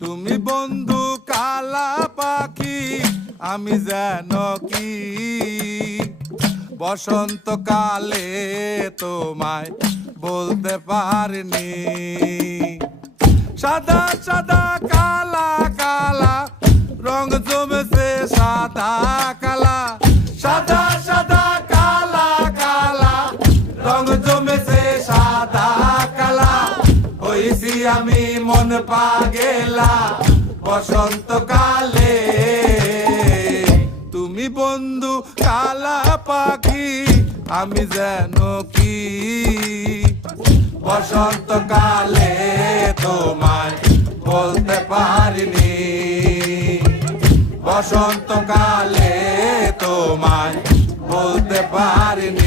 তুমি বন্ধু কালা পাখি, আমি যেন কি বসন্তকালে তোমায় বলতে পারিনি। সাদা সাদা কালা কালা রং জমেছে সাদা কালা, সাদা সাদা কালা কালা রং জমেছে সাদা কালা। হইছি আমি মন পাগেলা বসন্তকালে। তুমি বন্ধু কালা পাখি, আমি যেন কি বসন্তকালে তোমায় বলতে পারিনি। বসন্তকালে তোমায় বলতে পারিনি।